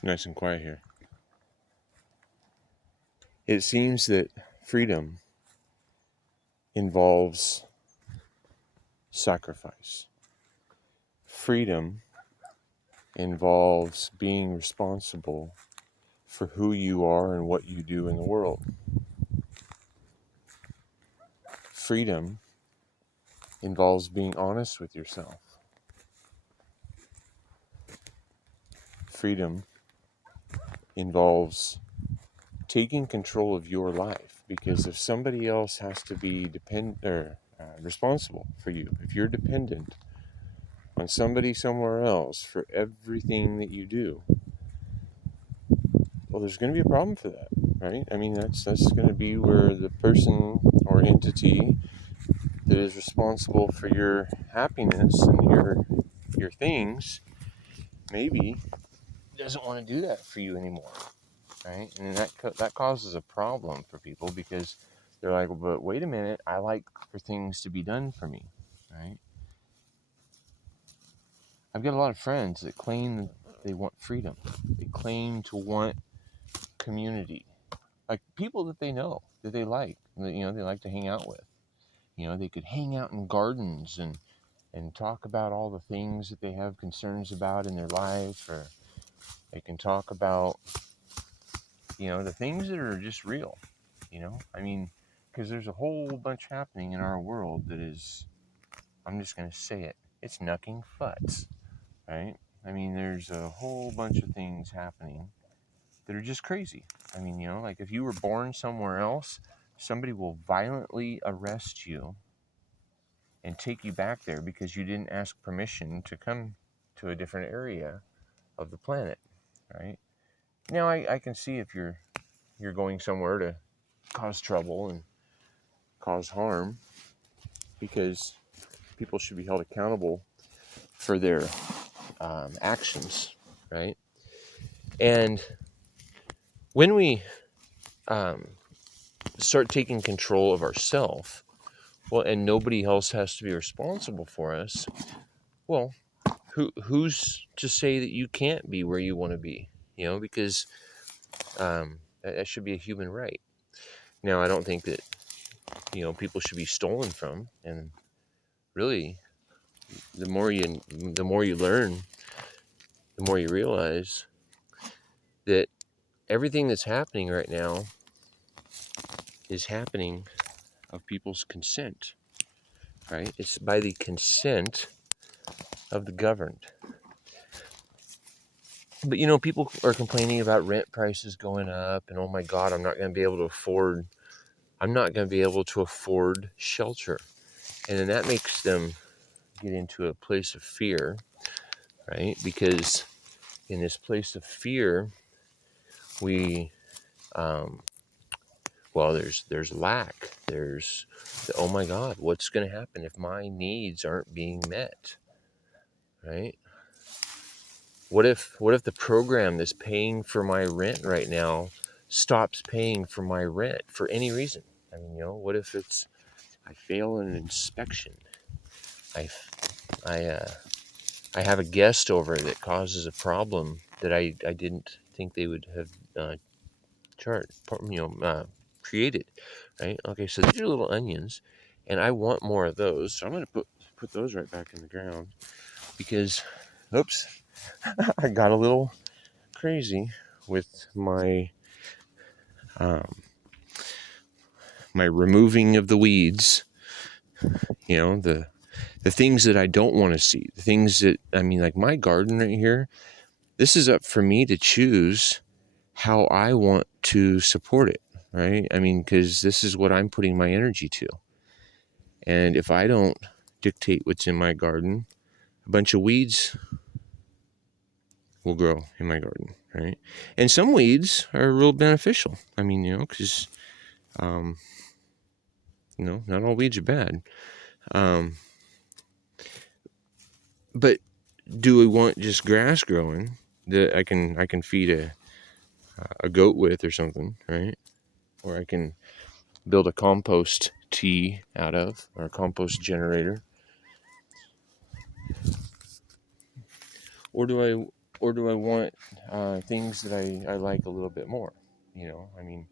It's nice and quiet here. It seems that freedom involves sacrifice. Freedom involves being responsible for who you are and what you do in the world. Freedom involves being honest with yourself. Freedom involves taking control of your life, because if somebody else has to be responsible for you, if you're dependent on somebody somewhere else for everything that you do, well, there's going to be a problem for that, right? I mean, that's going to be where the person or entity that is responsible for your happiness and your things maybe doesn't want to do that for you anymore, right? And that causes a problem for people, because they're like, well, but wait a minute, I like for things to be done for me, right? I've got a lot of friends that claim they want freedom. They claim to want community, like people that they know, that they like, that, they like to hang out with. They could hang out in gardens and talk about all the things that they have concerns about in their life, or they can talk about, the things that are just real, I mean, because there's a whole bunch happening in our world that is, I'm just going to say it, it's knucking futz, right? I mean, there's a whole bunch of things happening that are just crazy. I mean, like if you were born somewhere else, somebody will violently arrest you and take you back there because you didn't ask permission to come to a different area of the planet, right? Now, I can see if you're going somewhere to cause trouble and cause harm, because people should be held accountable for their actions, right? And when we start taking control of ourselves, well, and nobody else has to be responsible for us, well, who's to say that you can't be where you want to be? Because that should be a human right. Now, I don't think that people should be stolen from, and really, the more you learn, the more you realize that everything that's happening right now is happening of people's consent, right? It's by the consent of the governed. But people are complaining about rent prices going up, and oh my God, I'm not going to be able to afford shelter. And then that makes them get into a place of fear, right? Because in this place of fear, we, there's lack. There's, oh my God, what's going to happen if my needs aren't being met, right? What if the program that's paying for my rent right now stops paying for my rent for any reason? I mean, what if I fail an inspection? I have a guest over that causes a problem that I didn't think they would have created, right? Okay, so these are little onions, and I want more of those, so I'm going to put those right back in the ground, because, oops, I got a little crazy with my my removing of the weeds, the things that I don't want to see, the things that, I mean, like my garden right here, this is up for me to choose how I want to support it, right? I mean, because this is what I'm putting my energy to. And if I don't dictate what's in my garden, a bunch of weeds will grow in my garden, right? And some weeds are real beneficial. I mean, because, not all weeds are bad. But do we want just grass growing that I can feed a goat with or something, right? Or I can build a compost tea out of, or a compost generator. Or do I or do I want things that I like a little bit more? I mean,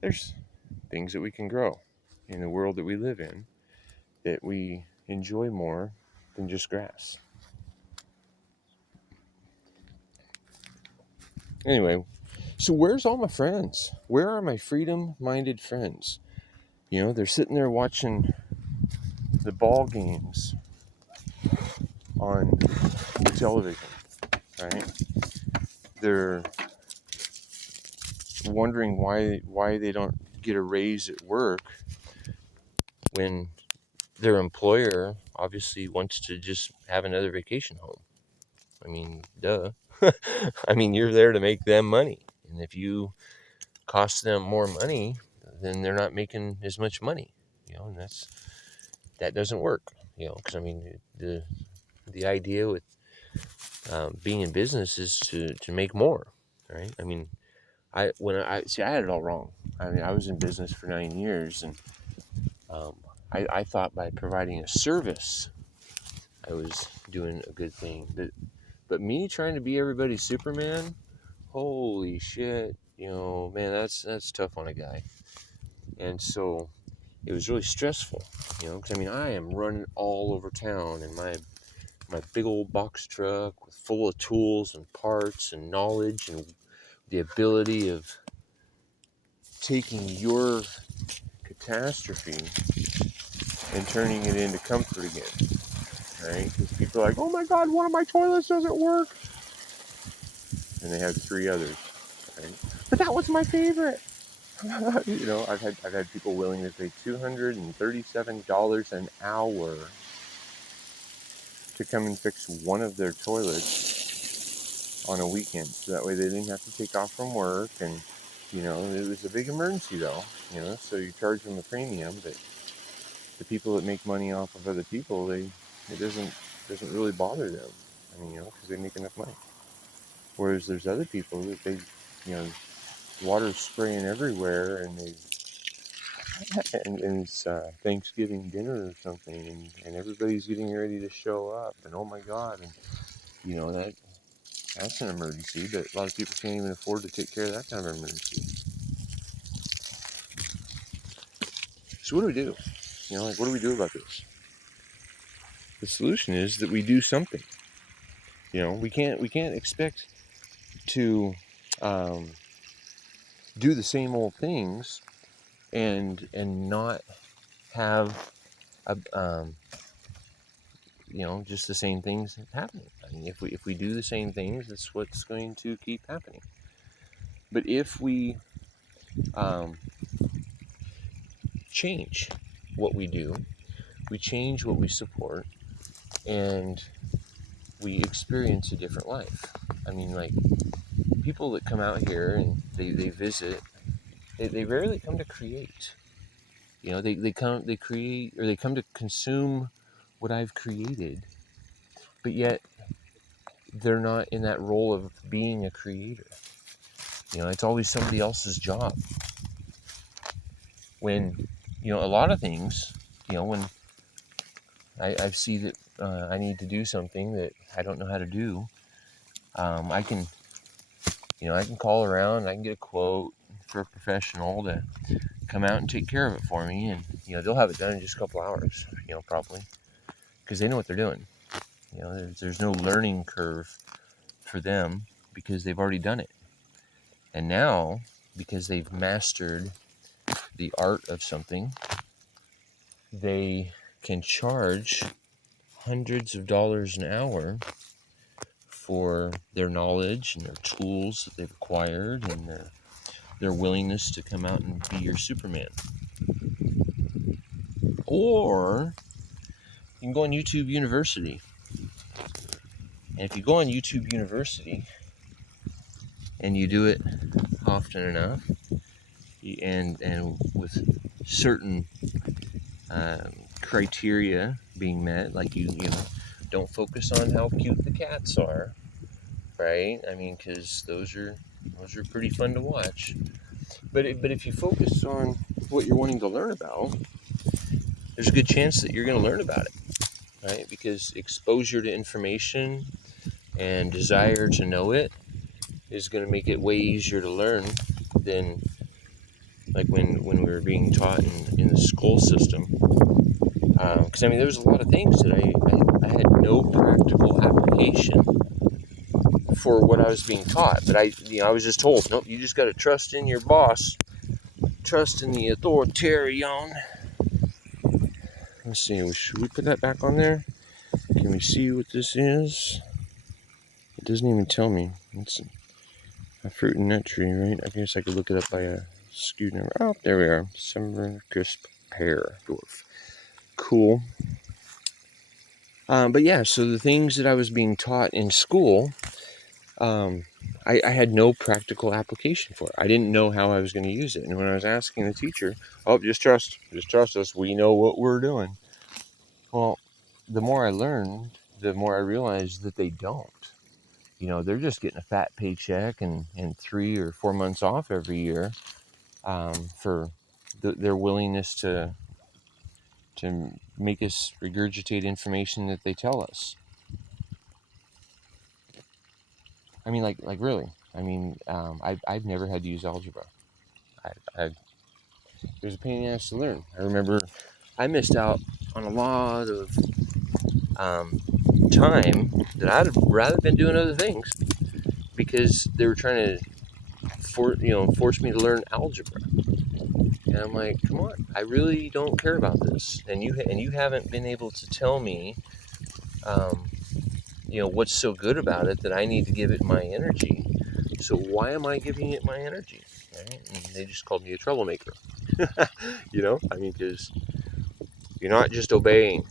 there's things that we can grow in the world that we live in that we enjoy more than just grass. Anyway, so where's all my friends? Where are my freedom-minded friends? They're sitting there watching the ball games on the television, right? They're wondering why they don't get a raise at work when their employer obviously wants to just have another vacation home. I mean, duh. I mean, you're there to make them money. And if you cost them more money, then they're not making as much money. And that doesn't work. Because I mean, the idea with being in business is to make more, right? I mean, I had it all wrong. I mean, I was in business for 9 years, and I thought by providing a service, I was doing a good thing. But me trying to be everybody's Superman, holy shit, man, that's tough on a guy. And so it was really stressful, because I mean, I am running all over town in my big old box truck full of tools and parts and knowledge and the ability of taking your catastrophe and turning it into comfort again, right? Because people are like, oh my God, one of my toilets doesn't work. And they have 3 others, right? But that was my favorite. I've had people willing to pay $237 an hour to come and fix one of their toilets on a weekend. So that way they didn't have to take off from work. And, it was a big emergency though, so you charge them a premium, but the people that make money off of other people, it doesn't really bother them. I mean, because they make enough money. Whereas there's other people that they, water's spraying everywhere, and it's Thanksgiving dinner or something, and everybody's getting ready to show up, and oh my God, and that's an emergency, but a lot of people can't even afford to take care of that kind of emergency. So what do we do? What do we do about this? The solution is that we do something. We can't expect to do the same old things and not have just the same things happening. I mean, if we do the same things, that's what's going to keep happening. But if we change what we do, we change what we support, and we experience a different life. I mean, like, people that come out here and they visit, they rarely come to create. They come to consume what I've created, but yet they're not in that role of being a creator. It's always somebody else's job. When, a lot of things, when I see that I need to do something that I don't know how to do, I can call around, I can get a quote for a professional to come out and take care of it for me, and they'll have it done in just a couple hours, probably, because they know what they're doing. There's no learning curve for them because they've already done it. And now, because they've mastered the art of something, they can charge hundreds of dollars an hour for their knowledge and their tools that they've acquired, and their willingness to come out and be your Superman. Or you can go on YouTube University. And if you go on YouTube University and you do it often enough, and with certain criteria being met, like you don't focus on how cute the cats are, right? I mean, because those are pretty fun to watch. But if you focus on what you're wanting to learn about, there's a good chance that you're going to learn about it, right? Because exposure to information and desire to know it is going to make it way easier to learn than like when we were being taught in the school system. Because I mean, there was a lot of things that I had no practical application for what I was being taught. But I was just told, nope, you just got to trust in your boss, trust in the authoritarian. Let's see, should we put that back on there? Can we see what this is? It doesn't even tell me. It's a fruit and nut tree, right? I guess I could look it up by a SKU number. Oh, there we are. Summer crisp pear dwarf. Cool. But yeah, so the things that I was being taught in school, I had no practical application for it. I didn't know how I was going to use it. And when I was asking the teacher, oh, just trust us. We know what we're doing. Well, the more I learned, the more I realized that they don't. You know, they're just getting a fat paycheck and 3 or 4 months off every year for their willingness to make us regurgitate information that they tell us. I mean, like really. I mean, I've never had to use algebra. It was a pain in the ass to learn. I remember I missed out on a lot of time that I'd have rather been doing other things because they were trying to force me to learn algebra. And I'm like, come on, I really don't care about this. And you haven't been able to tell me, what's so good about it that I need to give it my energy. So why am I giving it my energy? Right? And they just called me a troublemaker. I mean, because you're not just obeying.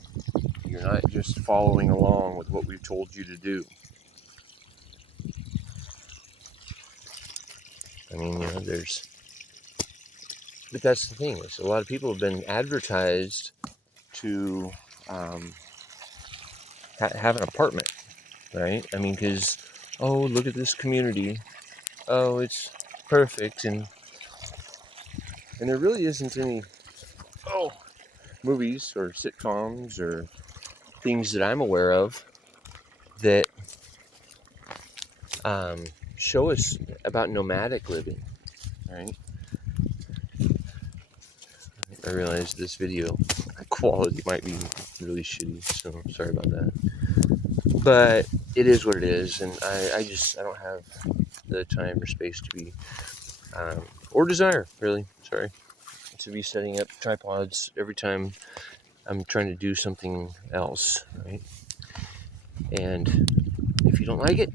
You're not just following along with what we've told you to do. I mean, but that's the thing, is a lot of people have been advertised to have an apartment, right? I mean, because, oh, look at this community. Oh, it's perfect. And there really isn't any, movies or sitcoms or things that I'm aware of that show us about nomadic living, right? I realize this video quality might be really shitty, so I'm sorry about that. But it is what it is, and I don't have the time or space to be, or desire, really, to be setting up tripods every time I'm trying to do something else, right? And if you don't like it,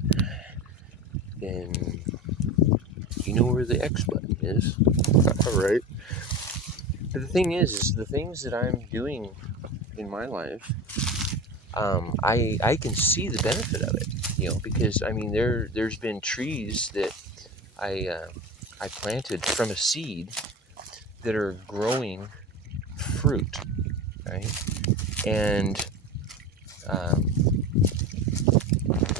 then you know where the X button is. All right. But the thing is the things that I'm doing in my life, I can see the benefit of it, because I mean there's been trees that I planted from a seed that are growing fruit, right? And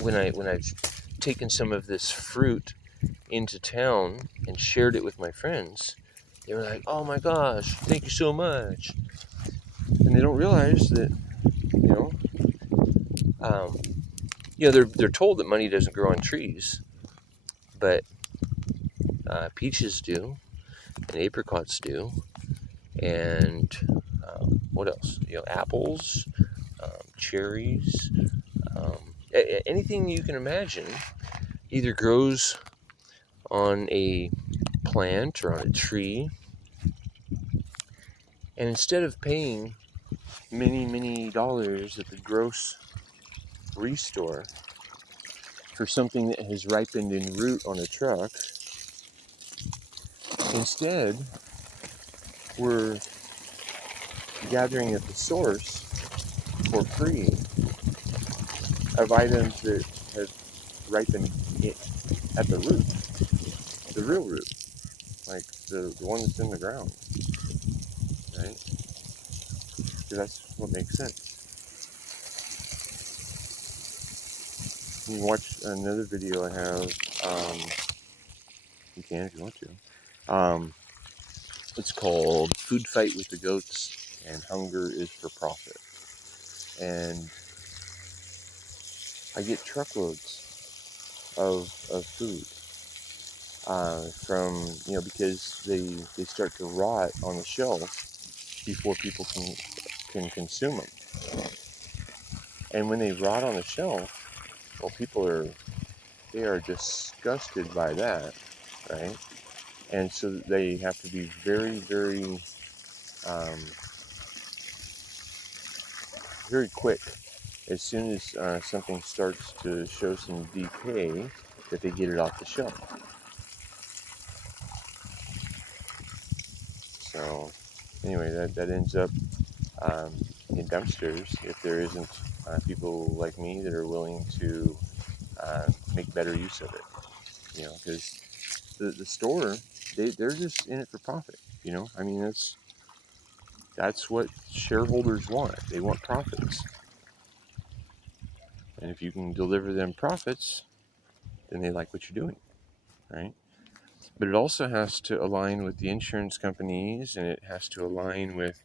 when I've taken some of this fruit into town and shared it with my friends, they were like, "Oh my gosh, thank you so much." And they don't realize that, they're told that money doesn't grow on trees, but peaches do, and apricots do, and what else? Apples, cherries, anything you can imagine either grows on a plant or on a tree. And instead of paying many dollars at the grocery store for something that has ripened en route on a truck, instead we're gathering at the source for free of items that have ripened at the root, the real root, like the one that's in the ground, right? Because that's what makes sense. You can watch another video I have. You can if you want to. It's called Food Fight with the Goats and Hunger is for Profit. And I get truckloads of food from, because they start to rot on the shelf before people can consume them. And when they rot on the shelf, well, they are disgusted by that, right? And so they have to be very, very, um, very quick as soon as something starts to show some decay, that they get it off the shelf. So anyway, that ends up in dumpsters if there isn't people like me that are willing to make better use of it. Because the store, they're just in it for profit. I mean, that's what shareholders want. They want profits. And if you can deliver them profits, then they like what you're doing, right? But it also has to align with the insurance companies, and it has to align with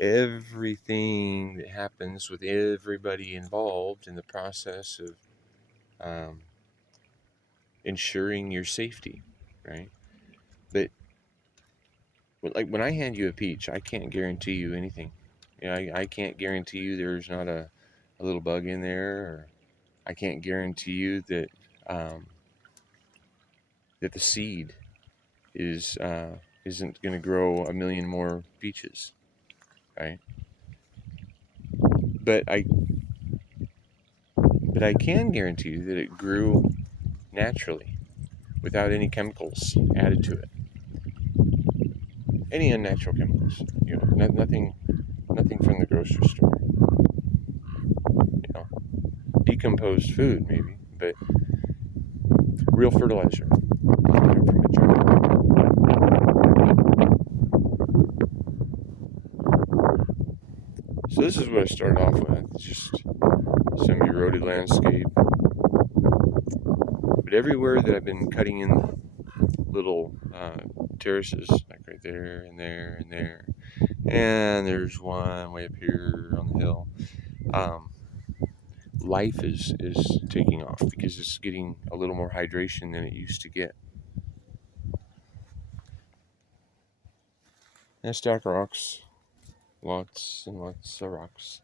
everything that happens with everybody involved in the process of um, ensuring your safety, right? But like when I hand you a peach, I can't guarantee you anything. I can't guarantee you there's not a little bug in there, or I can't guarantee you um, that the seed isn't going to grow a million more peaches, right? But I can guarantee you that it grew naturally, without any chemicals added to it, any unnatural chemicals. Nothing from the grocery store. Decomposed food maybe, but real fertilizer from a jar. So this is what I started off with, just some eroded landscape. But everywhere that I've been cutting in little terraces, like right there and there and there, and there's one way up here on the hill, life is taking off because it's getting a little more hydration than it used to get. And stack rocks, lots and lots of rocks.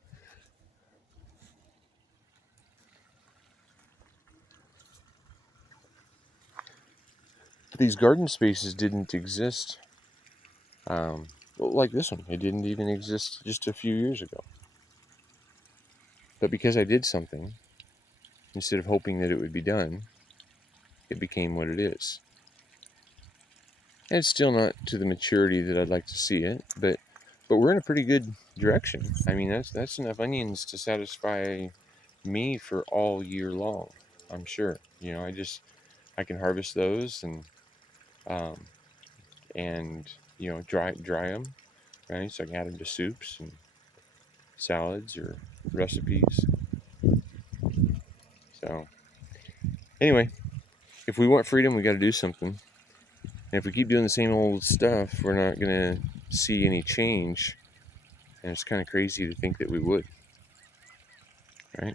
These garden spaces didn't exist like this one. It didn't even exist just a few years ago. But because I did something, instead of hoping that it would be done, it became what it is. And it's still not to the maturity that I'd like to see it, but we're in a pretty good direction. I mean, that's enough onions to satisfy me for all year long, I'm sure. I can harvest those um, and dry them, right? So I can add them to soups and salads or recipes. So anyway, if we want freedom, we got to do something. And if we keep doing the same old stuff, we're not going to see any change. And it's kind of crazy to think that we would, right?